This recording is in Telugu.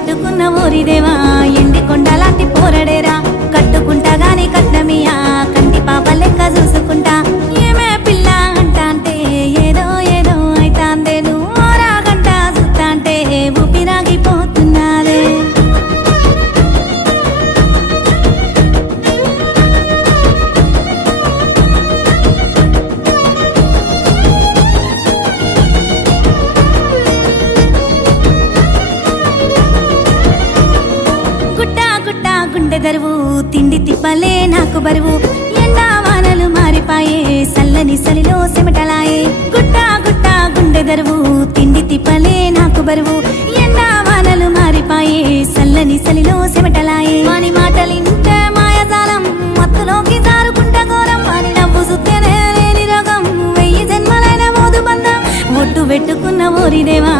పెట్టుకున్న ఓరిదేవా ఎండి కొండలాంటి పోరడేరా కట్టుకుంటా గాని కట్నమియా కంటి పాప లెక్క చూసుకుంటా ఏమే పిల్ల అంటా అంటే ఏదో ఏదో అయితాందే నువ్వు రాగంట చూస్తా అంటే ఊపిరాగిపోతున్నాదే గుండె దరువు తిండి తిప్పలే నాకు బరువు ఎండా వానలు మారిపాయే సల్లని సలిలో సెమటలాయే గుట్టా గుట్టా గుండె దరువు తిండి తిప్పలే నాకు బరువు ఎండా వానలు మారిపాయే సల్లని సలిలో సెమటలాయే వాని మాటలింటే మాయజాలం మత్తులోకి జారుకుంట ఘోరం వాని నవ్వు సుత్తేనే లేని రోగం 1000 జన్మలైన మోదు బంధం ఒట్టు పెట్టుకున్న ఓరిదేవా